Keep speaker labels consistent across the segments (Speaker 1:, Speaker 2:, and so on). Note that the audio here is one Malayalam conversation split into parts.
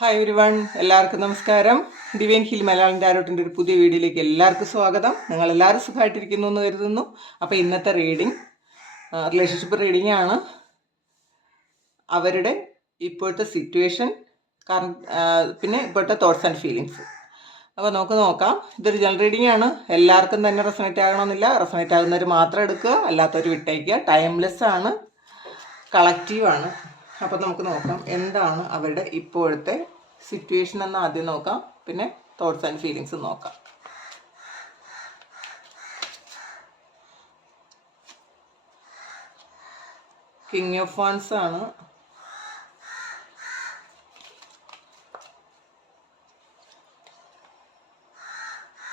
Speaker 1: ഹായ് എവരി വൺ എല്ലാവർക്കും നമസ്കാരം. ദിവ്യൻ ഹിൽ മലയാളം ടാരോട്ടിന്റെ ഒരു പുതിയ വീഡിയോയിലേക്ക് എല്ലാവർക്കും സ്വാഗതം. നിങ്ങൾ എല്ലാവരും സുഖമായിട്ടിരിക്കുന്നു എന്ന് കരുതുന്നു. അപ്പോൾ ഇന്നത്തെ റീഡിങ് റിലേഷൻഷിപ്പ് റീഡിംഗ് ആണ് അവരുടെ ഇപ്പോഴത്തെ സിറ്റുവേഷൻ പിന്നെ ഇപ്പോഴത്തെ തോട്ട്സ് ആൻഡ് ഫീലിങ്സ് അപ്പോൾ നമുക്ക് നോക്കാം. ഇതൊരു ജനറൽ റീഡിംഗ് ആണ്. എല്ലാവർക്കും തന്നെ റെസണേറ്റ് ആകണമെന്നില്ല. റെസണേറ്റ് ആകുന്നവർ മാത്രം എടുക്കുക. അല്ലാത്തവർ വിട്ടേക്കുക ടൈംലെസ് ആണ്. കളക്റ്റീവ് ആണ് അപ്പോൾ നമുക്ക് നോക്കാം എന്താണ് അവരുടെ ഇപ്പോഴത്തെ സിറ്റുവേഷൻ എന്ന് ആദ്യം നോക്കാം. പിന്നെ തോട്ട്സ് ആൻഡ് ഫീലിങ്സ് നോക്കാം. കിങ് ഓഫ് ഫാൻസ് ആണ്.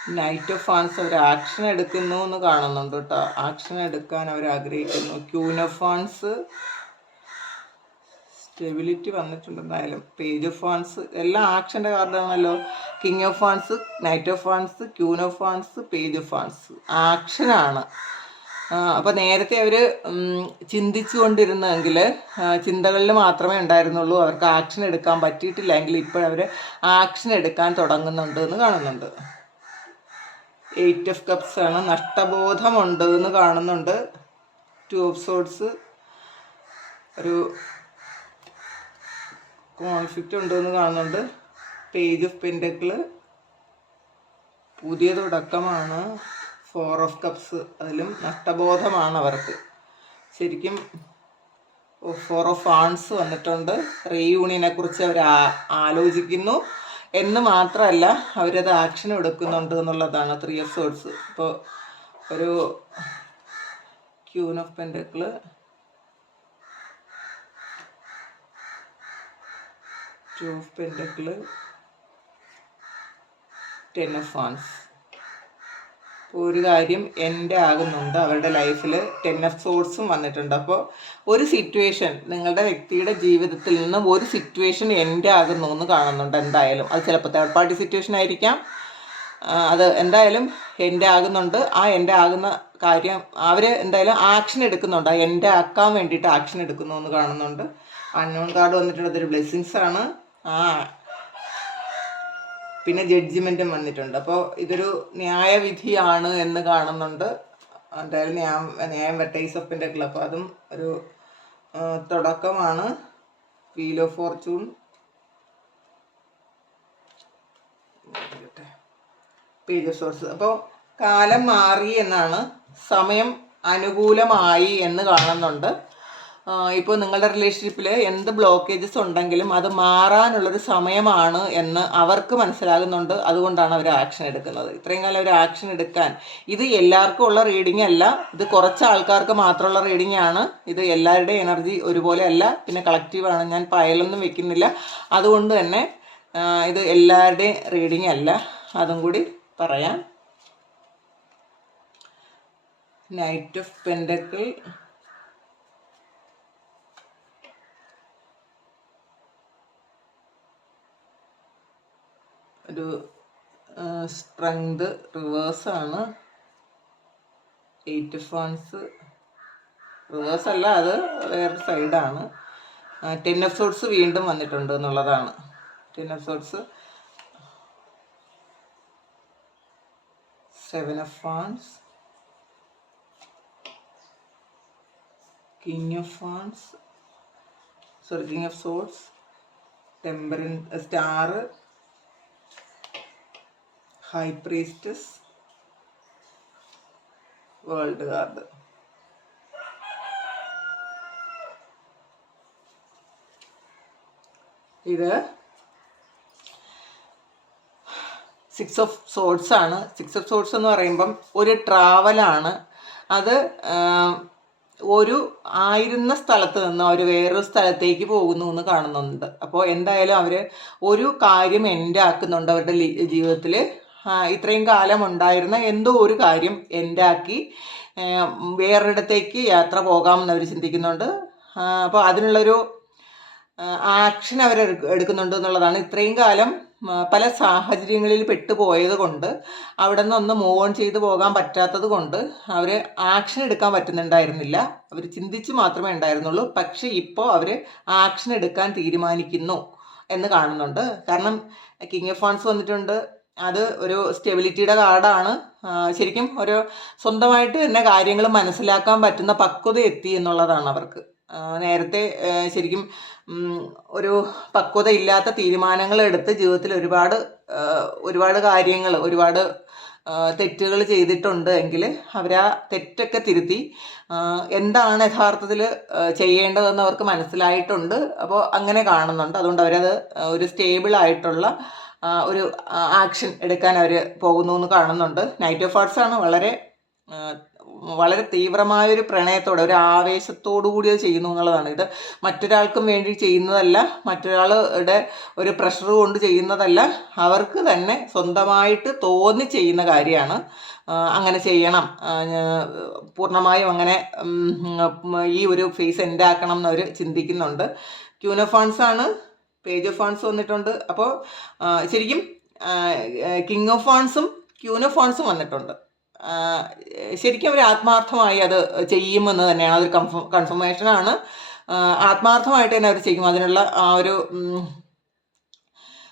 Speaker 1: നൈറ്റ് ഓഫ് ഫാൻസ് അവർ ആക്ഷൻ എടുക്കുന്നു എന്ന് കാണുന്നുണ്ട് കേട്ടോ. ആക്ഷൻ എടുക്കാൻ അവർ ആഗ്രഹിക്കുന്നു. ക്യൂൻ ഓഫ് ഫാൻസ് സ്റ്റെബിലിറ്റി വന്നിട്ടുണ്ട് എന്തായാലും പേജ് ഓഫ് ഫാൻസ് എല്ലാ ആക്ഷന്റെ കാർഡാണല്ലോ king of fans knight of fans queen of fans page of fans ആക്ഷനാണ് അപ്പോൾ നേരത്തെ അവർ ചിന്തിച്ചു കൊണ്ടിരുന്നെങ്കിൽ ചിന്തകളിൽ മാത്രമേ ഉണ്ടായിരുന്നുള്ളൂ. അവർക്ക് ആക്ഷൻ എടുക്കാൻ പറ്റിയിട്ടില്ലെങ്കിൽ ഇപ്പോഴവർ ആക്ഷൻ എടുക്കാൻ തുടങ്ങുന്നുണ്ട് എന്ന് കാണുന്നുണ്ട്. എയ്റ്റ് ഓഫ് കപ്സ് ആണ്. നഷ്ടബോധമുണ്ട് എന്ന് കാണുന്നുണ്ട്. ടു ഓഫ് സോഡ്സ് ഒരു കോൺഫ്ലിക്റ്റ് ഉണ്ടെന്ന് കാണുന്നുണ്ട്. പേജ് ഓഫ് പെൻഡക്കിൾ പുതിയ തുടക്കമാണ്. ഫോർ ഓഫ് കപ്സ് അതിലും നഷ്ടബോധമാണ് അവർക്ക്. ശരിക്കും ഫോർ ഓഫ് ആൺസ് വന്നിട്ടുണ്ട്. റീയൂണിയനെ കുറിച്ച് അവർ ആലോചിക്കുന്നു. എന്ന് മാത്രമല്ല അവരത് ആക്ഷൻ എടുക്കുന്നുണ്ട് എന്നുള്ളതാണ്. ത്രീ ഓഫ് സോഡ്സ് ഇപ്പോൾ ഒരു queen of pentacles two of pentacles ten of fans ഒരു കാര്യം എന്റെ ആകുന്നുണ്ട്. അവരുടെ ലൈഫിൽ ടെൻ ഓഫ് സോഴ്സും വന്നിട്ടുണ്ട്. അപ്പോൾ ഒരു സിറ്റുവേഷൻ നിങ്ങളുടെ വ്യക്തിയുടെ ജീവിതത്തിൽ നിന്നും ഒരു സിറ്റുവേഷൻ എന്റെ ആകുന്നു എന്ന് കാണുന്നുണ്ട് എന്തായാലും. അത് ചിലപ്പോൾ തേർഡ് പാർട്ടി സിറ്റുവേഷൻ ആയിരിക്കാം. അത് എന്തായാലും എന്റെ ആകുന്നുണ്ട്. ആ എന്റെ ആകുന്ന കാര്യം അവർ എന്തായാലും ആക്ഷൻ എടുക്കുന്നുണ്ട്. ആ എന്റെ ആക്കാൻ വേണ്ടിയിട്ട് ആക്ഷൻ എടുക്കുന്നു എന്ന് കാണുന്നുണ്ട്. അൺനോൺ കാർഡ് വന്നിട്ടുള്ളത് ഒരു ബ്ലെസ്സിങ്സ് ആണ്. ആ. പിന്നെ ജഡ്ജ്മെന്റും വന്നിട്ടുണ്ട്. അപ്പോൾ ഇതൊരു ന്യായവിധിയാണ് എന്ന് കാണുന്നുണ്ട്. എന്തായാലും ന്യായം ന്യായം വെട്ടൈസ് ഓഫ് പെൻഡക്കിൾ അപ്പോൾ അതും ഒരു തുടക്കമാണ്. വീൽ ഓഫ് ഫോർച്യൂൺ പേജ് അപ്പോൾ കാലം മാറി എന്നാണ് സമയം അനുകൂലമായി എന്ന് കാണുന്നുണ്ട്. ഇപ്പോൾ നിങ്ങളുടെ റിലേഷൻഷിപ്പിൽ എന്ത് ബ്ലോക്കേജസ് ഉണ്ടെങ്കിലും അത് മാറാനുള്ളൊരു സമയമാണ് എന്ന് അവർക്ക് മനസ്സിലാകുന്നുണ്ട്. അതുകൊണ്ടാണ് അവർ ആക്ഷൻ എടുക്കുന്നത്. ഇത്രയും കാലം അവർ ആക്ഷൻ എടുക്കാൻ. ഇത് എല്ലാവർക്കും ഉള്ള റീഡിംഗ് അല്ല. ഇത് കുറച്ച് ആൾക്കാർക്ക് മാത്രമുള്ള റീഡിംഗ് ആണ്. ഇത് എല്ലാവരുടെയും എനർജി ഒരുപോലെ അല്ല. പിന്നെ കളക്റ്റീവാണ് ഞാൻ പയലൊന്നും വെക്കുന്നില്ല. അതുകൊണ്ട് തന്നെ ഇത് എല്ലാവരുടെയും റീഡിംഗ് അല്ല. അതും കൂടി പറയാം. നൈറ്റ് ഓഫ് പെൻഡക്കിൾ ഒരു സ്ട്രെങ്ത് റിവേഴ്സ് ആണ്. എയ്റ്റ് ഫോൺസ് റിവേഴ്സ് അല്ല അത് വേറെ സൈഡാണ് ടെൻ ഓഫ് സോട്സ് വീണ്ടും വന്നിട്ടുണ്ട് എന്നുള്ളതാണ്. Ten of swords seven of phones king of phones sorry king of swords temperance star high priestess world card ഇത് സിക്സ് ഓഫ് സോഡ്സ് ആണ്. സിക്സ് ഓഫ് സോഡ്സ് എന്ന് പറയുമ്പം ഒരു ട്രാവലാണ് അത് ഒരു ആയിരുന്ന സ്ഥലത്ത് നിന്ന് അവർ വേറൊരു സ്ഥലത്തേക്ക് പോകുന്നു എന്ന് കാണുന്നുണ്ട്. അപ്പോൾ എന്തായാലും അവർ ഒരു കാര്യം എന്റെ ആക്കുന്നുണ്ട് അവരുടെ ജീവിതത്തിൽ ഇത്രയും കാലം ഉണ്ടായിരുന്ന എന്തോ ഒരു കാര്യം എന്റെ ആക്കി വേറൊരിടത്തേക്ക് യാത്ര പോകാമെന്ന് അവർ ചിന്തിക്കുന്നുണ്ട്. അപ്പോൾ അതിനുള്ളൊരു ആക്ഷൻ അവർ എടുക്കുന്നുണ്ട് എന്നുള്ളതാണ്. ഇത്രയും കാലം പല സാഹചര്യങ്ങളിൽ പെട്ടുപോയത് കൊണ്ട് അവിടെ നിന്ന് ഒന്ന് മൂവ് ഓൺ ചെയ്തു പോകാൻ പറ്റാത്തത് കൊണ്ട് അവർ ആക്ഷൻ എടുക്കാൻ പറ്റുന്നുണ്ടായിരുന്നില്ല. അവർ ചിന്തിച്ച് മാത്രമേ ഉണ്ടായിരുന്നുള്ളൂ. പക്ഷേ ഇപ്പോൾ അവർ ആക്ഷൻ എടുക്കാൻ തീരുമാനിക്കുന്നു എന്ന് കാണുന്നുണ്ട്. കാരണം കിങ് ഓഫ് ഫോൺസ് വന്നിട്ടുണ്ട്. അത് ഒരു സ്റ്റെബിലിറ്റിയുടെ കാർഡാണ്. ശരിക്കും ഒരു സ്വന്തമായിട്ട് തന്നെ കാര്യങ്ങൾ മനസ്സിലാക്കാൻ പറ്റുന്ന പക്വത എത്തി എന്നുള്ളതാണ് അവർക്ക്. നേരത്തെ ശരിക്കും ഒരു പക്വത ഇല്ലാത്ത തീരുമാനങ്ങൾ എടുത്ത് ജീവിതത്തിൽ ഒരുപാട് ഒരുപാട് കാര്യങ്ങൾ ഒരുപാട് തെറ്റുകൾ ചെയ്തിട്ടുണ്ട് എങ്കിൽ അവരാ തെറ്റൊക്കെ തിരുത്തി എന്താണ് യഥാർത്ഥത്തിൽ ചെയ്യേണ്ടതെന്ന് അവർക്ക് മനസ്സിലായിട്ടുണ്ട്. അപ്പോൾ അങ്ങനെ കാണുന്നുണ്ട്. അതുകൊണ്ട് അവരത് ഒരു സ്റ്റേബിൾ ആയിട്ടുള്ള ആ, ഒരു ആക്ഷൻ എടുക്കാൻ അവർ പോകുന്നു എന്ന് കാണുന്നുണ്ട്. നൈറ്റ് ഓഫ് ആർട്സ് ആണ് വളരെ വളരെ തീവ്രമായ ഒരു പ്രണയത്തോടെ ഒരു ആവേശത്തോടു കൂടി അത് ചെയ്യുന്നു എന്നുള്ളതാണ്. ഇത് മറ്റൊരാൾക്കും വേണ്ടി ചെയ്യുന്നതല്ല മറ്റൊരാളുടെ ഒരു പ്രഷർ കൊണ്ട് ചെയ്യുന്നതല്ല അവർക്ക് തന്നെ സ്വന്തമായിട്ട് തോന്നി ചെയ്യുന്ന കാര്യമാണ്. അങ്ങനെ ചെയ്യണം. പൂർണമായും അങ്ങനെ ഈ ഒരു ഫേസ് എൻഡ് ആക്കണം എന്നവർ ചിന്തിക്കുന്നുണ്ട്. ക്യൂനോഫോൺസാണ് ആണ് പേജ് ഓഫ് ഫോൺസ് വന്നിട്ടുണ്ട്. അപ്പോൾ ശരിക്കും കിങ് ഓഫ് ഫാൻസും ക്യൂനോ ഫോൺസും വന്നിട്ടുണ്ട്. ശരിക്കും അവർ ആത്മാർത്ഥമായി അത് ചെയ്യുമെന്ന് തന്നെയാണ്. അതൊരു കൺഫ കൺഫർമേഷനാണ് ആത്മാർത്ഥമായിട്ട് തന്നെ അവർ ചെയ്യും. അതിനുള്ള ആ ഒരു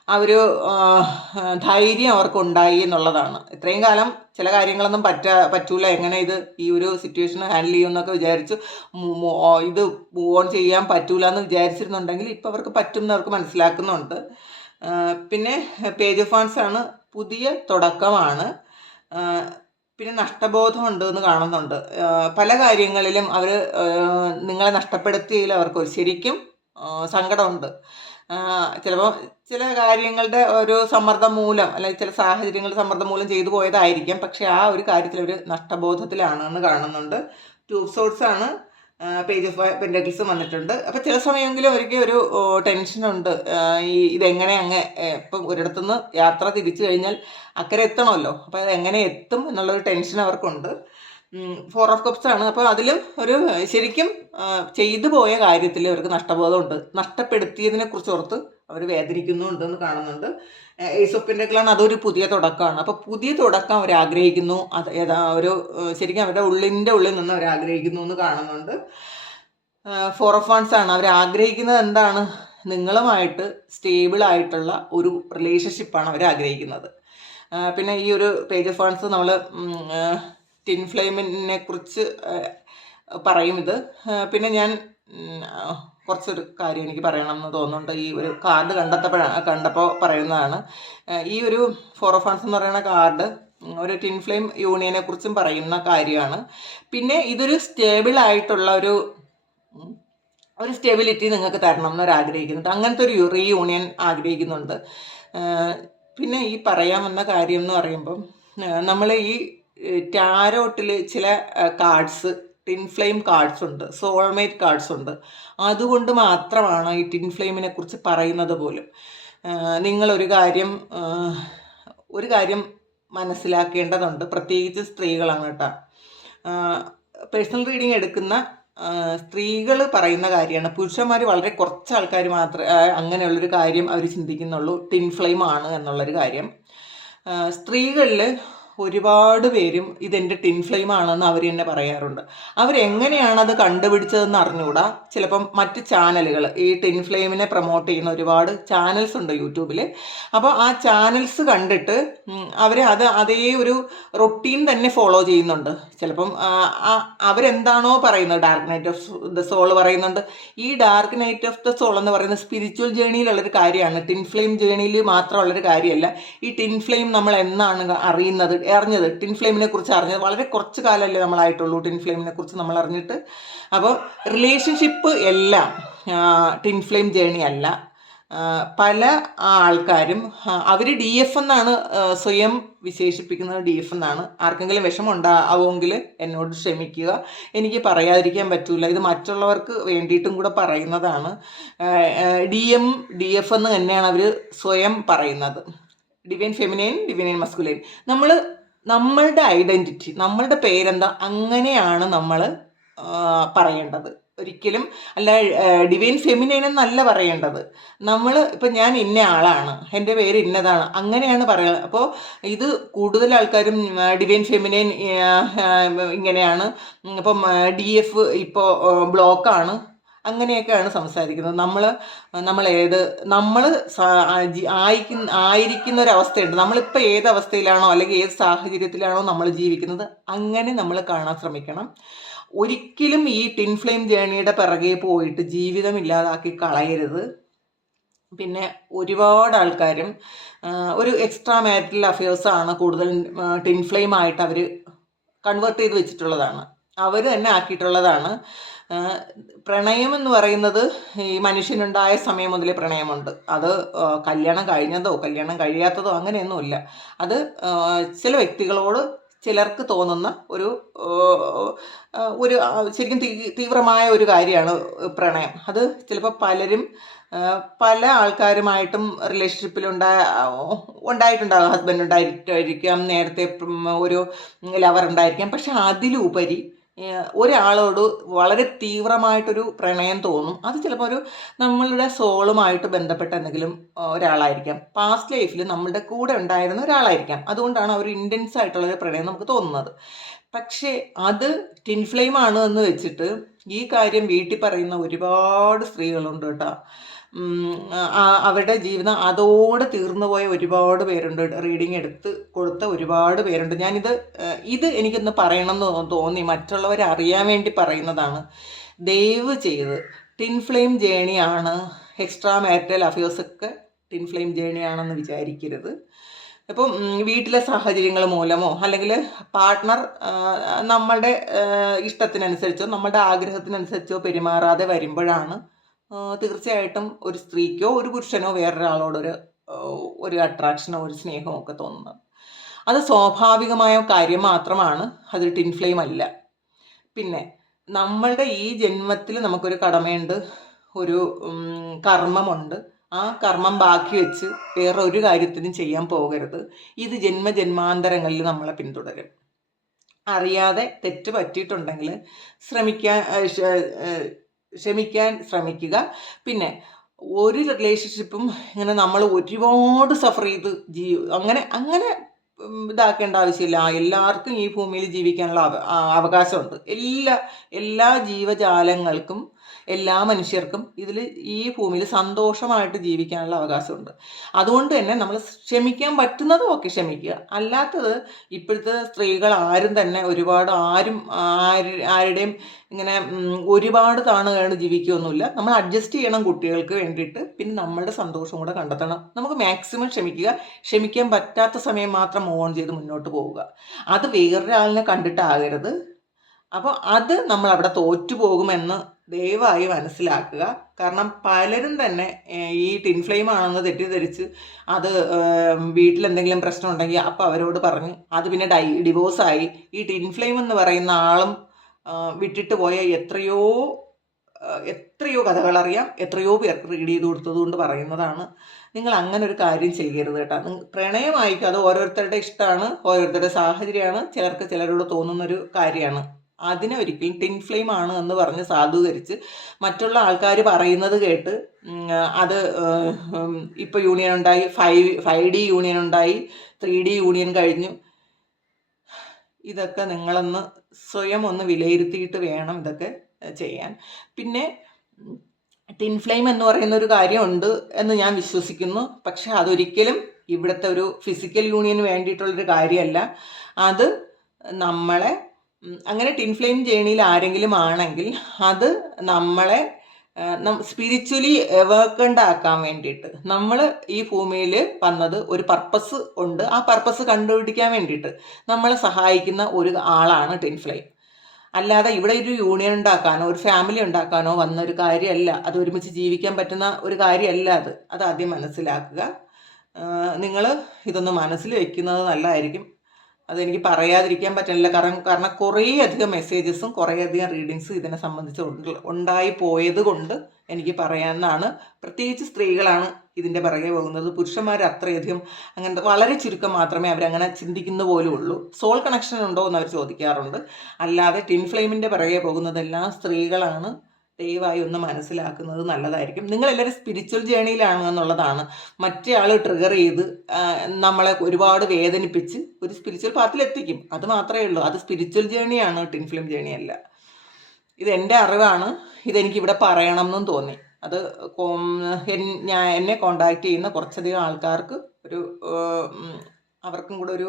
Speaker 1: ആ ഒരു ധൈര്യം അവർക്കുണ്ടായി എന്നുള്ളതാണ്. ഇത്രയും കാലം ചില കാര്യങ്ങളൊന്നും പറ്റ പറ്റൂല. എങ്ങനെ ഇത് ഈ ഒരു സിറ്റുവേഷൻ ഹാൻഡിൽ ചെയ്യുമെന്നൊക്കെ വിചാരിച്ചു ഇത് മൂവ് ഓൺ ചെയ്യാൻ പറ്റൂല എന്ന് വിചാരിച്ചിരുന്നുണ്ടെങ്കിൽ ഇപ്പം അവർക്ക് പറ്റും എന്ന് അവർക്ക് മനസ്സിലാക്കുന്നുണ്ട്. പിന്നെ പേജ് ഓഫ് ഫാൻസ് ആണ് പുതിയ തുടക്കമാണ്. പിന്നെ നഷ്ടബോധമുണ്ട് എന്ന് കാണുന്നുണ്ട്. പല കാര്യങ്ങളിലും അവർ നിങ്ങളെ നഷ്ടപ്പെടുത്തിയതിൽ അവർക്ക് ശരിക്കും സങ്കടമുണ്ട്. ചിലപ്പോൾ ചില കാര്യങ്ങളുടെ ഒരു സമ്മർദ്ദം മൂലം അല്ലെങ്കിൽ ചില സാഹചര്യങ്ങളുടെ സമ്മർദ്ദം മൂലം ചെയ്തു പോയതായിരിക്കാം. പക്ഷേ ആ ഒരു കാര്യത്തിൽ ഒരു നഷ്ടബോധത്തിലാണ് എന്ന് കാണുന്നുണ്ട്. ട്യൂബ് സോഴ്സ് ആണ് പേജ് ഓഫ് പെൻഡക്കിൾസും വന്നിട്ടുണ്ട്. അപ്പോൾ ചില സമയമെങ്കിലും അവർക്ക് ഒരു ടെൻഷനുണ്ട് ഈ ഇതെങ്ങനെ അങ്ങ് ഇപ്പം ഒരിടത്തുനിന്ന് യാത്ര തിരിച്ചു കഴിഞ്ഞാൽ അക്കരെ എത്തണമല്ലോ. അപ്പോൾ അത് എങ്ങനെ എത്തും എന്നുള്ളൊരു ടെൻഷൻ അവർക്കുണ്ട്. ഫോർ ഓഫ് കപ്സ് ആണ്. അപ്പോൾ അതിലും ഒരു ശരിക്കും ചെയ്തു പോയ കാര്യത്തിൽ അവർക്ക് നഷ്ടബോധമുണ്ട്. നഷ്ടപ്പെടുത്തിയതിനെ കുറിച്ച് ഓർത്ത് അവർ വേദനിക്കുന്നുണ്ടെന്ന് കാണുന്നുണ്ട്. പെൻഡക്കിളാണ് അതൊരു പുതിയ തുടക്കമാണ്. അപ്പോൾ പുതിയ തുടക്കം അവർ ആഗ്രഹിക്കുന്നു. അത് ഏതാ ഒരു ശരിക്കും അവരുടെ ഉള്ളിന്റെ ഉള്ളിൽ നിന്ന് അവർ ആഗ്രഹിക്കുന്നു എന്ന് കാണുന്നുണ്ട്. ഫോർ ഓഫ് വൺസ് ആണ്. അവർ ആഗ്രഹിക്കുന്നത് എന്താണ്? നിങ്ങളുമായിട്ട് സ്റ്റേബിൾ ആയിട്ടുള്ള ഒരു റിലേഷൻഷിപ്പാണ് അവർ ആഗ്രഹിക്കുന്നത്. പിന്നെ ഈ ഒരു പേജ് ഓഫ് വൺസ് നമ്മൾ ടിൻ ഫ്ലെയിമിനെ കുറിച്ച് പറയും ഇത്. പിന്നെ ഞാൻ കുറച്ചൊരു കാര്യം എനിക്ക് പറയണം എന്ന് തോന്നുന്നുണ്ട്. ഈ ഒരു കാർഡ് കണ്ടെത്തപ്പോഴാണ് കണ്ടപ്പോൾ പറയുന്നതാണ്. ഈ ഒരു ഫോർ ഓഫ് ഫാൻസ് എന്ന് പറയുന്ന കാർഡ് ഒരു ടിൻ ഫ്ലെയിം യൂണിയനെ കുറിച്ചും പറയുന്ന കാര്യമാണ്. പിന്നെ ഇതൊരു സ്റ്റേബിൾ ആയിട്ടുള്ള ഒരു ഒരു സ്റ്റെബിലിറ്റി നിങ്ങൾക്ക് തരണം എന്നൊരു ആഗ്രഹിക്കുന്നുണ്ട് അങ്ങനത്തെ ഒരു റീയൂണിയൻ ആഗ്രഹിക്കുന്നുണ്ട്. പിന്നെ ഈ പറയാൻ വന്ന കാര്യം എന്ന് പറയുമ്പം നമ്മൾ ഈ ടാരോട്ടിൽ ചില കാർഡ്സ് ടിൻ ഫ്ലെയിം കാർഡ്സ് ഉണ്ട് സോൾമേറ്റ് കാർഡ്സ് ഉണ്ട്. അതുകൊണ്ട് മാത്രമാണ് ഈ ടിൻ ഫ്ലെയിമിനെ കുറിച്ച് പറയുന്നത് പോലും. നിങ്ങളൊരു കാര്യം ഒരു കാര്യം മനസ്സിലാക്കേണ്ടതുണ്ട്. പ്രത്യേകിച്ച് സ്ത്രീകളാണ് കേട്ടോ. പേഴ്സണൽ റീഡിംഗ് എടുക്കുന്ന സ്ത്രീകൾ പറയുന്ന കാര്യമാണ്. പുരുഷന്മാർ വളരെ കുറച്ച് ആൾക്കാർ മാത്രമേ അങ്ങനെയുള്ളൊരു കാര്യം അവർ ചിന്തിക്കുന്നുള്ളൂ. ടിൻ ഫ്ലെയിം ആണ് എന്നുള്ളൊരു കാര്യം. സ്ത്രീകളിൽ ഒരുപാട് പേരും ഇതെന്റെ ടിൻ ഫ്ലെയിം ആണെന്ന് അവർ തന്നെ പറയാറുണ്ട്. അവരെങ്ങനെയാണ് അത് കണ്ടുപിടിച്ചതെന്ന് അറിഞ്ഞുകൂടാ? ചിലപ്പം മറ്റ് ചാനലുകൾ ഈ ടിൻ ഫ്ലെയിമിനെ പ്രൊമോട്ട് ചെയ്യുന്ന ഒരുപാട് ചാനൽസ് ഉണ്ട് യൂട്യൂബിൽ അപ്പോൾ ആ ചാനൽസ് കണ്ടിട്ട് അവർ അത് അതേ ഒരു റൊട്ടീൻ തന്നെ ഫോളോ ചെയ്യുന്നുണ്ട്. ചിലപ്പം അവരെന്താണോ പറയുന്നത്? Dark night of the soul പറയുന്നുണ്ട്. ഈ dark night of the soul എന്ന് പറയുന്ന സ്പിരിച്വൽ ജേണിയിലുള്ളൊരു കാര്യമാണ്. ടിൻ ഫ്ലെയിം ജേണിയിൽ മാത്രമുള്ളൊരു കാര്യമല്ല ഈ ടിൻ ഫ്ലെയിം നമ്മൾ എന്നാണ് അറിയുന്നത് അറിഞ്ഞത്. ടിൻ ഫ്ലെയിമിനെ കുറിച്ച് അറിഞ്ഞത്. വളരെ കുറച്ച് കാലമല്ലേ നമ്മളായിട്ടുള്ളൂ ടിൻ ഫ്ലെയിമിനെ കുറിച്ച് നമ്മൾ അറിഞ്ഞിട്ട് അപ്പോൾ റിലേഷൻഷിപ്പ് എല്ലാം ടിൻ ഫ്ലെയിം ജേണി അല്ല. പല ആൾക്കാരും അവർ ഡി എഫ് എന്നാണ് സ്വയം വിശേഷിപ്പിക്കുന്നത് ഡി എഫ് എന്നാണ്. ആർക്കെങ്കിലും വിഷമം ഉണ്ടാവുമെങ്കിൽ എന്നോട് ക്ഷമിക്കുക. എനിക്ക് പറയാതിരിക്കാൻ പറ്റില്ല ഇത് മറ്റുള്ളവർക്ക് വേണ്ടിയിട്ടും കൂടെ പറയുന്നതാണ്. ഡി എം ഡി എഫ് എന്ന് തന്നെയാണ് അവർ സ്വയം പറയുന്നത്. ഡിവൈൻ ഫെമിനൈൻ ഡിവൈൻ മസ്കുലൈൻ നമ്മൾ നമ്മളുടെ ഐഡന്റിറ്റി നമ്മളുടെ പേരെന്താ അങ്ങനെയാണ് നമ്മൾ പറയേണ്ടത്. ഒരിക്കലും അല്ല ഡിവൈൻ ഫെമിനൈൻ എന്നല്ല പറയേണ്ടത്. നമ്മൾ ഇപ്പം ഞാൻ ഇന്ന ആളാണ് എന്റെ പേര് ഇന്നതാണ് അങ്ങനെയാണ് പറയുന്നത് അപ്പോൾ ഇത് കൂടുതൽ ആൾക്കാരും ഡിവൈൻ ഫെമിനൈൻ ഇങ്ങനെയാണ്. ഇപ്പം ഡി എഫ് ഇപ്പോൾ ബ്ലോക്കാണ് അങ്ങനെയൊക്കെയാണ് സംസാരിക്കുന്നത്. നമ്മൾ നമ്മൾ ഏത് നമ്മൾ ആയിരിക്കുന്ന ആയിരിക്കുന്ന ഒരു അവസ്ഥയുണ്ട് നമ്മളിപ്പോൾ ഏത് അവസ്ഥയിലാണോ അല്ലെങ്കിൽ ഏത് സാഹചര്യത്തിലാണോ നമ്മൾ ജീവിക്കുന്നത് അങ്ങനെ നമ്മൾ കാണാൻ ശ്രമിക്കണം. ഒരിക്കലും ഈ ടിൻ ഫ്ലെയിം ജേണിയുടെ പിറകെ പോയിട്ട് ജീവിതം ഇല്ലാതാക്കി കളയരുത്. പിന്നെ ഒരുപാട് ആൾക്കാരും ഒരു എക്സ്ട്രാ മാരിറ്റൽ അഫയേഴ്സാണ് കൂടുതൽ ടിൻ ഫ്ലെയിം ആയിട്ട് അവർ കൺവേർട്ട് ചെയ്ത് വെച്ചിട്ടുള്ളതാണ്. അവർ തന്നെ ആക്കിയിട്ടുള്ളതാണ്. പ്രണയം എന്ന് പറയുന്നത് ഈ മനുഷ്യനുണ്ടായ സമയം മുതലേ പ്രണയമുണ്ട്. അത് കല്യാണം കഴിഞ്ഞതോ കല്യാണം കഴിയാത്തതോ അങ്ങനെയൊന്നുമില്ല. അത് ചില വ്യക്തികളോട് ചിലർക്ക് തോന്നുന്ന ഒരു ഒരു ശരിക്കും തീവ്രമായ ഒരു കാര്യമാണ് പ്രണയം. അത് ചിലപ്പോൾ പലരും പല ആൾക്കാരുമായിട്ടും റിലേഷൻഷിപ്പിലുണ്ടായ ഉണ്ടായിട്ടുണ്ടാകും ഹസ്ബൻഡ് ഉണ്ടായിട്ടായിരിക്കാം നേരത്തെ ഒരു ലവർ ഉണ്ടായിരിക്കാം. പക്ഷെ അതിലുപരി ഒരാളോട് വളരെ തീവ്രമായിട്ടൊരു പ്രണയം തോന്നും. അത് ചിലപ്പോൾ ഒരു നമ്മളുടെ സോളുമായിട്ട് ബന്ധപ്പെട്ട എന്തെങ്കിലും ഒരാളായിരിക്കാം. പാസ്റ്റ് ലൈഫിൽ നമ്മളുടെ കൂടെ ഉണ്ടായിരുന്ന ഒരാളായിരിക്കാം. അതുകൊണ്ടാണ് അവർ ഒരു ഇന്റൻസ് ആയിട്ടുള്ളൊരു പ്രണയം നമുക്ക് തോന്നുന്നത്. പക്ഷേ അത് ടിൻ ഫ്ലെയിം ആണ് എന്ന് വെച്ചിട്ട് ഈ കാര്യം വീട്ടിൽ പറയുന്ന ഒരുപാട് സ്ത്രീകളുണ്ട് കേട്ടോ. അവരുടെ ജീവിതം അതോടെ തീർന്നു പോയ ഒരുപാട് പേരുണ്ട്. റീഡിങ് എടുത്ത് കൊടുത്ത ഒരുപാട് പേരുണ്ട്. ഞാനിത് ഇത് എനിക്കൊന്ന് പറയണം എന്ന് തോന്നി. മറ്റുള്ളവരെ അറിയാൻ വേണ്ടി പറയുന്നതാണ്. ദയവ് ചെയ്ത് ടിൻ ഫ്ലെയിം ജേണിയാണ് എക്സ്ട്രാ മാരിറ്റൽ അഫയേഴ്സൊക്കെ ടിൻ ഫ്ലെയിം ജേണിയാണെന്ന് വിചാരിക്കരുത്. ഇപ്പം വീട്ടിലെ സാഹചര്യങ്ങൾ മൂലമോ അല്ലെങ്കിൽ പാർട്ട്ണർ നമ്മളുടെ ഇഷ്ടത്തിനനുസരിച്ചോ നമ്മുടെ ആഗ്രഹത്തിനനുസരിച്ചോ പെരുമാറാതെ വരുമ്പോഴാണ് തീർച്ചയായിട്ടും ഒരു സ്ത്രീക്കോ ഒരു പുരുഷനോ വേറൊരാളോടൊരു ഒരു അട്രാക്ഷനോ ഒരു സ്നേഹമോ ഒക്കെ തോന്നുന്നത്. അത് സ്വാഭാവികമായ കാര്യം മാത്രമാണ്. അത് ടിൻ ഫ്ലെയിം അല്ല. പിന്നെ നമ്മളുടെ ഈ ജന്മത്തിൽ നമുക്കൊരു കടമയുണ്ട്. ഒരു കർമ്മമുണ്ട്. ആ കർമ്മം ബാക്കി വെച്ച് വേറെ ഒരു കാര്യത്തിനും ചെയ്യാൻ പോകരുത്. ഇത് ജന്മജന്മാന്തരങ്ങളിൽ നമ്മളെ പിന്തുടരും. അറിയാതെ തെറ്റ് പറ്റിയിട്ടുണ്ടെങ്കിൽ ശ്രമിക്കാൻ ക്ഷമിക്കാൻ ശ്രമിക്കുക. പിന്നെ ഒരു റിലേഷൻഷിപ്പും ഇങ്ങനെ നമ്മൾ ഒരുപാട് സഫർ ചെയ്ത് ജീ അങ്ങനെ അങ്ങനെ ഇതാക്കേണ്ട ആവശ്യമില്ല. എല്ലാവർക്കും ഈ ഭൂമിയിൽ ജീവിക്കാനുള്ള അവ അവകാശമുണ്ട്. എല്ലാ എല്ലാ ജീവജാലങ്ങൾക്കും എല്ലാ മനുഷ്യർക്കും ഇതിൽ ഈ ഭൂമിയിൽ സന്തോഷമായിട്ട് ജീവിക്കാനുള്ള അവകാശമുണ്ട്. അതുകൊണ്ട് തന്നെ നമ്മൾ ക്ഷമിക്കാൻ പറ്റുന്നതും ഒക്കെ ക്ഷമിക്കുക. അല്ലാത്തത് ഇപ്പോഴത്തെ സ്ത്രീകൾ ആരും തന്നെ ഒരുപാട് ആരും ആര് ആരുടെയും ഇങ്ങനെ ഒരുപാട് താണുകയാണ് ജീവിക്കുകയൊന്നുമില്ല. നമ്മൾ അഡ്ജസ്റ്റ് ചെയ്യണം കുട്ടികൾക്ക് വേണ്ടിയിട്ട്. പിന്നെ നമ്മളുടെ സന്തോഷം കൂടെ കണ്ടെത്തണം. നമുക്ക് മാക്സിമം ക്ഷമിക്കുക. ക്ഷമിക്കാൻ പറ്റാത്ത സമയം മാത്രം ഓൺ ചെയ്ത് മുന്നോട്ട് പോവുക. അത് വേറൊരാളിനെ കണ്ടിട്ടാകരുത്. അപ്പോൾ അത് നമ്മൾ അവിടെ തോറ്റു പോകുമെന്ന് ദയവായി മനസ്സിലാക്കുക. കാരണം പലരും തന്നെ ഈ ടിൻ ഫ്ലെയിം ആണെന്ന് തെറ്റിദ്ധരിച്ച് അത് വീട്ടിലെന്തെങ്കിലും പ്രശ്നം ഉണ്ടെങ്കിൽ അപ്പോൾ അവരോട് പറഞ്ഞ്. അത് പിന്നെ ഡൈ ഡിവോഴ്സായി. ഈ ടിൻ ഫ്ലെയിം എന്ന് പറയുന്ന ആളും വിട്ടിട്ട് പോയ എത്രയോ എത്രയോ എത്രയോ കഥകളറിയാം എത്രയോ പേർക്ക് റീഡ് ചെയ്ത് കൊടുത്തത് കൊണ്ട് പറയുന്നതാണ്. നിങ്ങൾ അങ്ങനെ ഒരു കാര്യം ചെയ്യരുത് കേട്ടോ. പ്രണയമായിരിക്കും അത് ഓരോരുത്തരുടെ ഇഷ്ടമാണ് ഓരോരുത്തരുടെ സാഹചര്യമാണ്. ചിലർക്ക് ചിലരോട് തോന്നുന്നൊരു കാര്യമാണ്. അതിനെ ഒരിക്കലും ടിൻ ഫ്ലെയിം ആണ് എന്ന് പറഞ്ഞ് സാധൂകരിച്ച് മറ്റുള്ള ആൾക്കാർ പറയുന്നത് കേട്ട് അത് ഇപ്പോൾ യൂണിയൻ ഉണ്ടായി ഫൈവ് ഫൈവ് ഡി യൂണിയൻ ഉണ്ടായി ത്രീ ഡി യൂണിയൻ കഴിഞ്ഞു. ഇതൊക്കെ നിങ്ങളൊന്ന് സ്വയം ഒന്ന് വിലയിരുത്തിയിട്ട് വേണം ഇതൊക്കെ ചെയ്യാൻ. പിന്നെ ടിൻ ഫ്ലെയിം എന്ന് പറയുന്ന ഒരു കാര്യമുണ്ട് എന്ന് ഞാൻ വിശ്വസിക്കുന്നു. പക്ഷെ അതൊരിക്കലും ഇവിടുത്തെ ഒരു ഫിസിക്കൽ യൂണിയന് വേണ്ടിയിട്ടുള്ളൊരു കാര്യമല്ല. അത് നമ്മളെ അങ്ങനെ ടിൻ ഫ്ലെയിം ജേണിയിൽ ആരെങ്കിലും ആണെങ്കിൽ അത് നമ്മളെ സ്പിരിച്വലി എവേക്കണ്ട് ആക്കാൻ വേണ്ടിയിട്ട്. നമ്മൾ ഈ ഭൂമിയിൽ വന്നത് ഒരു പർപ്പസ് ഉണ്ട്. ആ പർപ്പസ് കണ്ടുപിടിക്കാൻ വേണ്ടിയിട്ട് നമ്മളെ സഹായിക്കുന്ന ഒരു ആളാണ് ടിൻ ഫ്ലെയിം. അല്ലാതെ ഇവിടെ ഒരു യൂണിയൻ ഉണ്ടാക്കാനോ ഒരു ഫാമിലി ഉണ്ടാക്കാനോ വന്ന ഒരു കാര്യമല്ല. അത് ഒരുമിച്ച് ജീവിക്കാൻ പറ്റുന്ന ഒരു കാര്യമല്ല അത്. അത് ആദ്യം മനസ്സിലാക്കുക. നിങ്ങൾ ഇതൊന്ന് മനസ്സിൽ വെക്കുന്നത് നല്ലതായിരിക്കും. അതെനിക്ക് പറയാതിരിക്കാൻ പറ്റണില്ല. കാരണം കാരണം കുറേ അധികം മെസ്സേജസും കുറേ അധികം റീഡിങ്സും ഇതിനെ സംബന്ധിച്ച് ഉണ്ട്- ഉണ്ടായി പോയത് കൊണ്ട് എനിക്ക് പറയാമെന്നാണ് പ്രത്യേകിച്ച് സ്ത്രീകളാണ് ഇതിന്റെ പിറകെ പോകുന്നത്. പുരുഷന്മാർ അത്രയധികം അങ്ങനത്തെ വളരെ ചുരുക്കം മാത്രമേ അവരങ്ങനെ ചിന്തിക്കുന്ന പോലും ഉള്ളൂ. സോൾ കണക്ഷൻ ഉണ്ടോ എന്ന് അവർ ചോദിക്കാറുണ്ട്. അല്ലാതെ ടിൻ ഫ്ലെയിമിന്റെ പിറകെ പോകുന്നതെല്ലാം സ്ത്രീകളാണ്. ദയവായി ഒന്ന് മനസ്സിലാക്കുന്നത് നല്ലതായിരിക്കും. നിങ്ങളെല്ലാവരും സ്പിരിച്വൽ ജേണിയിലാണ് എന്നുള്ളതാണ്. മറ്റേ ആൾ ട്രിഗർ ചെയ്ത് നമ്മളെ ഒരുപാട് വേദനിപ്പിച്ച് ഒരു സ്പിരിച്വൽ പാത്തിൽ എത്തിക്കും. അത് മാത്രമേ ഉള്ളൂ. അത് സ്പിരിച്വൽ ജേണിയാണ് ടിൻ ഫിലിം ജേണി അല്ല. ഇത് എന്റെ അറിവാണ്. ഇതെനിക്ക് ഇവിടെ പറയണം എന്നും തോന്നി. അത് ഞാൻ എന്നെ കോണ്ടാക്ട് ചെയ്യുന്ന കുറച്ചധികം ആൾക്കാർക്ക് ഒരു അവർക്കും കൂടെ ഒരു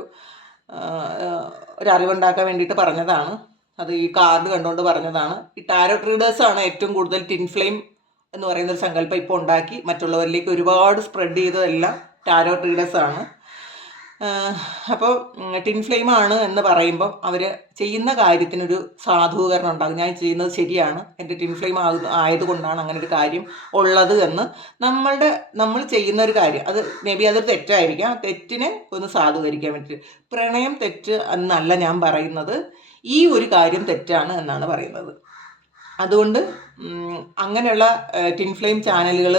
Speaker 1: ഒരു അറിവുണ്ടാക്കാൻ വേണ്ടിയിട്ട് പറഞ്ഞതാണ്. അത് ഈ കാർഡ് കണ്ടുകൊണ്ട് പറഞ്ഞതാണ്. ഈ ടാരോ ട്രീഡേഴ്സാണ് ഏറ്റവും കൂടുതൽ ടിൻ ഫ്ലെയിം എന്ന് പറയുന്ന ഒരു സങ്കല്പം ഇപ്പോൾ ഉണ്ടാക്കി. മറ്റുള്ളവരിലേക്ക് ഒരുപാട് സ്പ്രെഡ് ചെയ്തതെല്ലാം ടാരോ ട്രീഡേഴ്സാണ് അപ്പോൾ ടിൻ ഫ്ലെയിം ആണ് എന്ന് പറയുമ്പം അവർ ചെയ്യുന്ന കാര്യത്തിനൊരു സാധൂകരണം ഉണ്ടാകും. ഞാൻ ചെയ്യുന്നത് ശരിയാണ്. എന്റെ ടിൻ ഫ്ലെയിം ആകുന്ന ആയതുകൊണ്ടാണ് അങ്ങനെ ഒരു കാര്യം ഉള്ളത് എന്ന് നമ്മളുടെ നമ്മൾ ചെയ്യുന്ന ഒരു കാര്യം. അത് മേ ബി അതൊരു തെറ്റായിരിക്കാം. തെറ്റിനെ ഒന്ന് സാധൂകരിക്കാൻ വേണ്ടിയിട്ട്. പ്രണയം തെറ്റ് എന്നല്ല ഞാൻ പറയുന്നത്. ഈ ഒരു കാര്യം തെറ്റാണ് എന്നാണ് പറയുന്നത്. അതുകൊണ്ട് അങ്ങനെയുള്ള ടിൻ ഫ്ലെയിം ചാനലുകൾ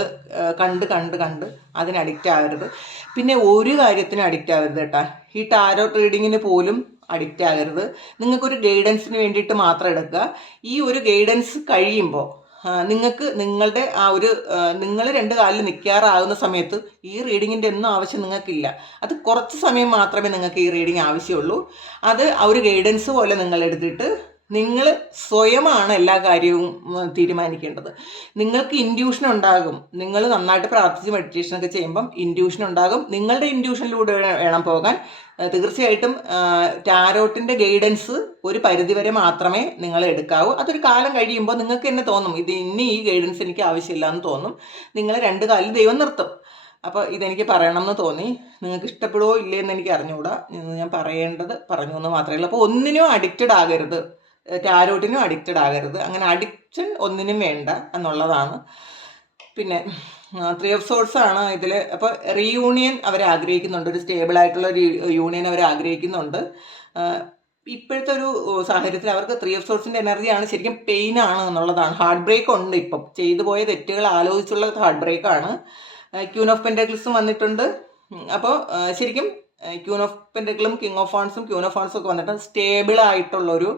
Speaker 1: കണ്ട് കണ്ട് കണ്ട് അതിന് അഡിക്റ്റ് ആകരുത് പിന്നെ ഒരു കാര്യത്തിനും അഡിക്റ്റ് ആകരുത് കേട്ടാ. ഈ ടാരോ ട്രേഡിങ്ങിന് പോലും അഡിക്റ്റ് ആകരുത്. നിങ്ങൾക്കൊരു ഗൈഡൻസിന് വേണ്ടിയിട്ട് മാത്രം എടുക്കുക. ഈ ഒരു ഗൈഡൻസ് കഴിയുമ്പോൾ നിങ്ങൾക്ക് നിങ്ങളുടെ ആ ഒരു നിങ്ങൾ രണ്ട് കാലിൽ നിൽക്കാറാകുന്ന സമയത്ത് ഈ റീഡിങ്ങിന്റെ ഒന്നും ആവശ്യം നിങ്ങൾക്കില്ല. അത് കുറച്ച് സമയം മാത്രമേ നിങ്ങൾക്ക് ഈ റീഡിങ് ആവശ്യമുള്ളൂ. അത് ഒരു ഗൈഡൻസ് പോലെ നിങ്ങൾ എടുത്തിട്ട് നിങ്ങൾ സ്വയമാണ് എല്ലാ കാര്യവും തീരുമാനിക്കേണ്ടത്. നിങ്ങൾക്ക് ഇൻഡ്യൂഷൻ ഉണ്ടാകും. നിങ്ങൾ നന്നായിട്ട് പ്രാർത്ഥിച്ച് മെഡിറ്റേഷൻ ഒക്കെ ചെയ്യുമ്പം ഇൻഡ്യൂഷൻ ഉണ്ടാകും. നിങ്ങളുടെ ഇൻഡ്യൂഷനിലൂടെ വേണം പോകാൻ. തീർച്ചയായിട്ടും ടാരോട്ടിന്റെ ഗൈഡൻസ് ഒരു പരിധിവരെ മാത്രമേ നിങ്ങൾ എടുക്കാവൂ. അതൊരു കാലം കഴിയുമ്പോൾ നിങ്ങൾക്ക് തന്നെ തോന്നും ഇത് ഇനി ഈ ഗൈഡൻസ് എനിക്ക് ആവശ്യമില്ല എന്ന് തോന്നും. നിങ്ങൾ രണ്ട് കാലിൽ ദൈവം നിർത്തും. അപ്പോൾ ഇതെനിക്ക് പറയണം എന്ന് തോന്നി. നിങ്ങൾക്ക് ഇഷ്ടപ്പെടുവോ ഇല്ലേ എന്ന് എനിക്ക് അറിഞ്ഞുകൂടാ. ഞാൻ പറയേണ്ടത് പറഞ്ഞു എന്ന് മാത്രമേ ഉള്ളൂ. അപ്പോൾ ഒന്നിനും അഡിക്റ്റഡ് ആകരുത്. ടാരോട്ടിനും അഡിക്റ്റഡ് ആകരുത്. അങ്ങനെ അഡിക്ഷൻ ഒന്നിനും വേണ്ട എന്നുള്ളതാണ്. പിന്നെ ത്രീ ഓഫ് സോഴ്സ് ആണ് ഇതിൽ അപ്പോൾ റീയൂണിയൻ അവർ ആഗ്രഹിക്കുന്നുണ്ട്. ഒരു സ്റ്റേബിൾ ആയിട്ടുള്ള ഒരു യൂണിയൻ അവർ ആഗ്രഹിക്കുന്നുണ്ട്. ഇപ്പോഴത്തെ ഒരു സാഹചര്യത്തിൽ അവർക്ക് ത്രീ ഓഫ് സോഴ്സിന്റെ എനർജിയാണ് ശരിക്കും പെയിൻ ആണ് എന്നുള്ളതാണ്. ഹാർട്ട് ബ്രേക്ക് ഉണ്ട് ഇപ്പം. ചെയ്തു പോയ തെറ്റുകൾ ആലോചിച്ചുള്ള ഹാർട്ട് ബ്രേക്ക് ആണ്. ക്യൂൻ ഓഫ് പെൻഡക്ലിസും വന്നിട്ടുണ്ട്. അപ്പോൾ ശരിക്കും ക്യൂൺ ഓഫ് പെൻഡക്കിളും കിങ് ഓഫ് ഫോൺസും ക്യൂൺ ഓഫ് ഫോൺസും ഒക്കെ വന്നിട്ട് സ്റ്റേബിൾ ആയിട്ടുള്ളൊരു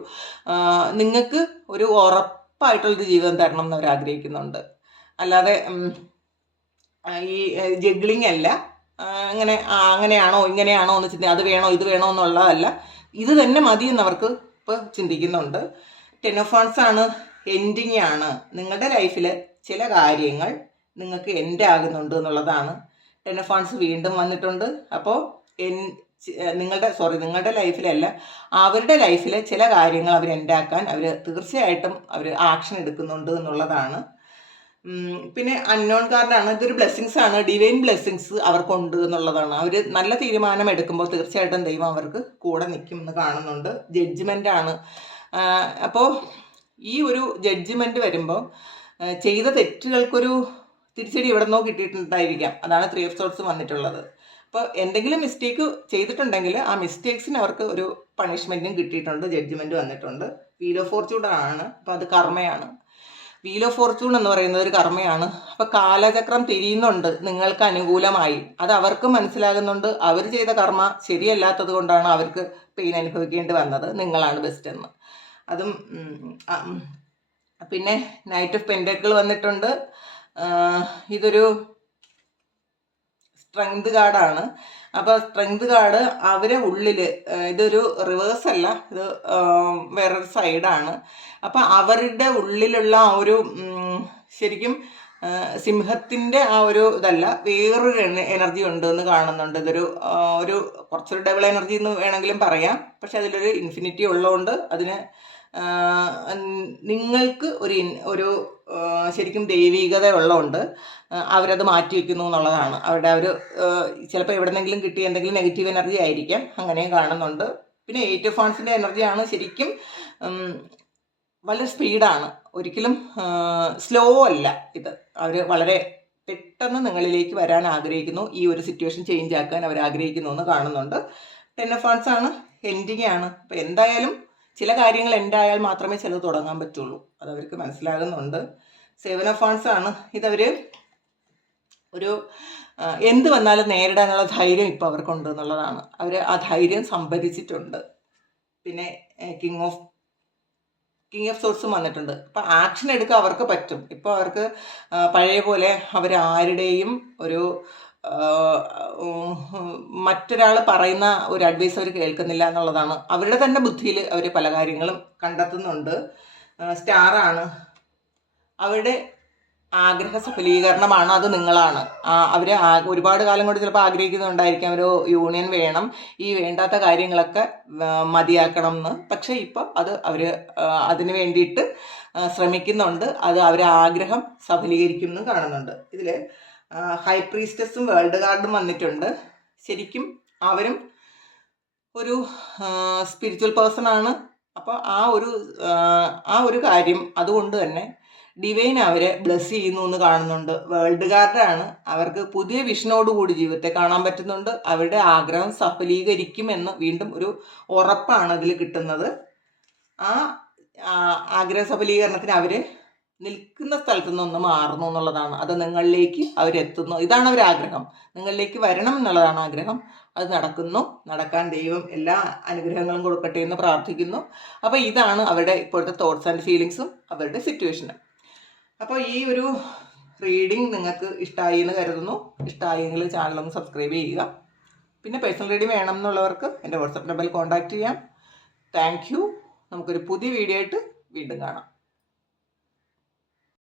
Speaker 1: നിങ്ങൾക്ക് ഒരു ഉറപ്പായിട്ടുള്ളൊരു ജീവിതം തരണം എന്ന് അവർ ആഗ്രഹിക്കുന്നുണ്ട്. അല്ലാതെ ഈ ജഗ്ലിംഗ് അല്ല. അങ്ങനെ അങ്ങനെയാണോ ഇങ്ങനെയാണോ എന്ന് ചിന്തി അത് വേണോ ഇത് വേണോ എന്നുള്ളതല്ല. ഇത് തന്നെ മതി എന്നവർക്ക് ഇപ്പോൾ ചിന്തിക്കുന്നുണ്ട് ടെനോഫോൺസ് ആണ് എൻഡിങ് ആണ്. നിങ്ങളുടെ ലൈഫിൽ ചില കാര്യങ്ങൾ നിങ്ങൾക്ക് എൻഡ് ആകുന്നുണ്ട് എന്നുള്ളതാണ്. ടെനഫോൺസ് വീണ്ടും വന്നിട്ടുണ്ട്. അപ്പോൾ എൻ നിങ്ങളുടെ സോറി നിങ്ങളുടെ ലൈഫിലല്ല അവരുടെ ലൈഫിലെ ചില കാര്യങ്ങൾ അവർ എൻഡാക്കാൻ അവർ തീർച്ചയായിട്ടും അവർ ആക്ഷൻ എടുക്കുന്നുണ്ട് എന്നുള്ളതാണ്. പിന്നെ അൺനോൺ കാർഡാണ് ഇതൊരു ബ്ലെസ്സിങ്സ് ആണ്. ഡിവൈൻ ബ്ലെസ്സിങ്സ് അവർക്കുണ്ട് എന്നുള്ളതാണ്. അവർ നല്ല തീരുമാനം എടുക്കുമ്പോൾ തീർച്ചയായിട്ടും ദൈവം അവർക്ക് കൂടെ നിൽക്കും എന്ന് കാണുന്നുണ്ട്. ജഡ്ജ്മെന്റ് ആണ്. അപ്പോൾ ഈ ഒരു ജഡ്ജ്മെന്റ് വരുമ്പോൾ ചെയ്ത തെറ്റുകൾക്കൊരു തിരിച്ചടി ഇവിടെ നിന്നോ കിട്ടിയിട്ടുണ്ടായിരിക്കാം. അതാണ് ത്രീ ഓഫ് സോട്ട്സ് വന്നിട്ടുള്ളത്. അപ്പോൾ എന്തെങ്കിലും മിസ്റ്റേക്ക് ചെയ്തിട്ടുണ്ടെങ്കിൽ ആ മിസ്റ്റേക്സിന് അവർക്ക് ഒരു പണിഷ്മെന്റും കിട്ടിയിട്ടുണ്ട്. ജഡ്ജ്മെന്റ് വന്നിട്ടുണ്ട്. വീൽ ഓഫ് ഫോർച്യൂൺ ആണ്. അപ്പോൾ അത് കർമ്മയാണ്. വീൽ ഓഫ് ഫോർച്യൂൺ എന്ന് പറയുന്നത് ഒരു കർമ്മയാണ്. അപ്പോൾ കാലചക്രം തിരിയുന്നുണ്ട്. നിങ്ങൾക്ക് അനുകൂലമായി. അത് അവർക്ക് മനസ്സിലാകുന്നുണ്ട്. അവർ ചെയ്ത കർമ്മ ശരിയല്ലാത്തത് കൊണ്ടാണ് അവർക്ക് പെയിൻ അനുഭവിക്കേണ്ടി വന്നത്. നിങ്ങളാണ് ബെസ്റ്റ് എന്ന്. അതും. പിന്നെ നൈറ്റ് ഓഫ് പെൻഡക്കിൾ വന്നിട്ടുണ്ട്. ഇതൊരു സ്ട്രെങ്ത് കാർഡാണ് അപ്പോൾ സ്ട്രെങ്ത് കാർഡ് അവരെ ഉള്ളിൽ ഇതൊരു റിവേഴ്സ് അല്ല ഇത് വേറൊരു സൈഡാണ് അപ്പോൾ അവരുടെ ഉള്ളിലുള്ള ആ ഒരു ശരിക്കും സിംഹത്തിന്റെ ആ ഒരു ഇതല്ല വേറൊരു എനർജി ഉണ്ട് എന്ന് കാണുന്നുണ്ട്. ഇതൊരു ഒരു കുറച്ചൊരു ഡബിൾ എനർജി എന്ന് വേണമെങ്കിലും പറയാം. പക്ഷെ അതിലൊരു ഇൻഫിനിറ്റി ഉള്ളതുകൊണ്ട് അതിന് നിങ്ങൾക്ക് ഒരു ഒരു ശരിക്കും ദൈവികത ഉള്ളതുകൊണ്ട് അവരത് മാറ്റി വെക്കുന്നു എന്നുള്ളതാണ്. അവരുടെ അവർ ചിലപ്പോൾ എവിടെന്നെങ്കിലും കിട്ടിയ എന്തെങ്കിലും നെഗറ്റീവ് എനർജി ആയിരിക്കാം. അങ്ങനെയും കാണുന്നുണ്ട്. പിന്നെ എയ്റ്റ് ഓഫ് ഫോൺസിന്റെ എനർജിയാണ് ശരിക്കും വളരെ സ്പീഡാണ്. ഒരിക്കലും സ്ലോ അല്ല ഇത്. അവർ വളരെ പെട്ടെന്ന് നിങ്ങളിലേക്ക് വരാൻ ആഗ്രഹിക്കുന്നു. ഈ ഒരു സിറ്റുവേഷൻ ചേഞ്ച് ആക്കാൻ അവർ ആഗ്രഹിക്കുന്നു എന്ന് കാണുന്നുണ്ട്. ടെൻ ഓഫ് ആണ് എൻഡിങ് ആണ്. അപ്പോൾ എന്തായാലും ചില കാര്യങ്ങൾ എന്തായാൽ മാത്രമേ ചിലത് തുടങ്ങാൻ പറ്റുള്ളൂ. അത് അവർക്ക് മനസ്സിലാകുന്നുണ്ട്. സേവന ഫാൻസ് ആണ്. ഇതവർ ഒരു എന്ത് വന്നാലും നേരിടാനുള്ള ധൈര്യം ഇപ്പോൾ അവർക്കുണ്ട് എന്നുള്ളതാണ്. അവർ ആ ധൈര്യം സംഭരിച്ചിട്ടുണ്ട്. പിന്നെ കിങ് ഓഫ് കിങ് ഓഫ് സോഴ്സും വന്നിട്ടുണ്ട്. അപ്പം ആക്ഷൻ എടുക്കാൻ അവർക്ക് പറ്റും. ഇപ്പോൾ അവർക്ക് പഴയ പോലെ അവരാരുടെയും ഒരു മറ്റൊരാൾ പറയുന്ന ഒരു അഡ്വൈസ് അവർ കേൾക്കുന്നില്ല എന്നുള്ളതാണ്. അവരുടെ തന്നെ ബുദ്ധിയിൽ അവർ പല കാര്യങ്ങളും കണ്ടെത്തുന്നുണ്ട്. സ്റ്റാറാണ് അവരുടെ ആഗ്രഹ സഫലീകരണമാണ് അത് നിങ്ങളാണ്. അവർ ഒരുപാട് കാലം കൊണ്ട് ചിലപ്പോൾ ആഗ്രഹിക്കുന്നുണ്ടായിരിക്കാം. ഒരു യൂണിയൻ വേണം. ഈ വേണ്ടാത്ത കാര്യങ്ങളൊക്കെ മതിയാക്കണം എന്ന് പക്ഷേ ഇപ്പം അത് അവർ അതിന് വേണ്ടിയിട്ട് ശ്രമിക്കുന്നുണ്ട്. അത് അവരെ ആഗ്രഹം സഫലീകരിക്കുന്നു കാണുന്നുണ്ട്. ഇതിൽ ഹൈ പ്രീസ്റ്റസും വേൾഡ് ഗാർഡും വന്നിട്ടുണ്ട്. ശരിക്കും അവരും ഒരു സ്പിരിച്വൽ പേഴ്സൺ ആണ്. അപ്പോൾ ആ ഒരു ആ, ഒരു കാര്യം അതുകൊണ്ട് തന്നെ ഡിവൈൻ അവരെ ബ്ലെസ് ചെയ്യുന്നു എന്ന് കാണുന്നുണ്ട്. വേൾഡ് ഗാർഡാണ് അവർക്ക് പുതിയ വിഷനോടുകൂടി ജീവിതത്തെ കാണാൻ പറ്റുന്നുണ്ട്. അവരുടെ ആഗ്രഹം സഫലീകരിക്കും എന്ന് വീണ്ടും ഒരു ഉറപ്പാണ് അതിൽ കിട്ടുന്നത്. ആ, ആഗ്രഹ സഫലീകരണത്തിന് അവർ നിൽക്കുന്ന സ്ഥലത്ത് നിന്ന് മാറുന്നു എന്നുള്ളതാണ്. അത് നിങ്ങളിലേക്ക് അവരെത്തുന്നു. ഇതാണ് അവരുടെ ആഗ്രഹം. നിങ്ങളിലേക്ക് വരണം എന്നുള്ളതാണ് ആഗ്രഹം. അത് നടക്കുന്നു. നടക്കാൻ ദൈവം എല്ലാ അനുഗ്രഹങ്ങളും കൊടുക്കട്ടെ എന്ന് പ്രാർത്ഥിക്കുന്നു. അപ്പോൾ ഇതാണ് അവരുടെ ഇപ്പോഴത്തെ തോട്ട്സ് ആൻഡ് ഫീലിങ്സും അവരുടെ സിറ്റുവേഷനും അപ്പോൾ ഈ ഒരു റീഡിംഗ് നിങ്ങൾക്ക് ഇഷ്ടമായി എന്ന് കരുതുന്നു. ഇഷ്ടമായെങ്കിൽ ചാനലൊന്ന് സബ്സ്ക്രൈബ് ചെയ്യുക. പിന്നെ പേഴ്സണൽ റീഡിംഗ് വേണം എന്നുള്ളവർക്ക് എന്റെ വാട്സപ്പ് നമ്പറിൽ കോൺടാക്ട് ചെയ്യാം. താങ്ക് യു നമുക്കൊരു പുതിയ വീഡിയോ ആയിട്ട് വീണ്ടും കാണാം.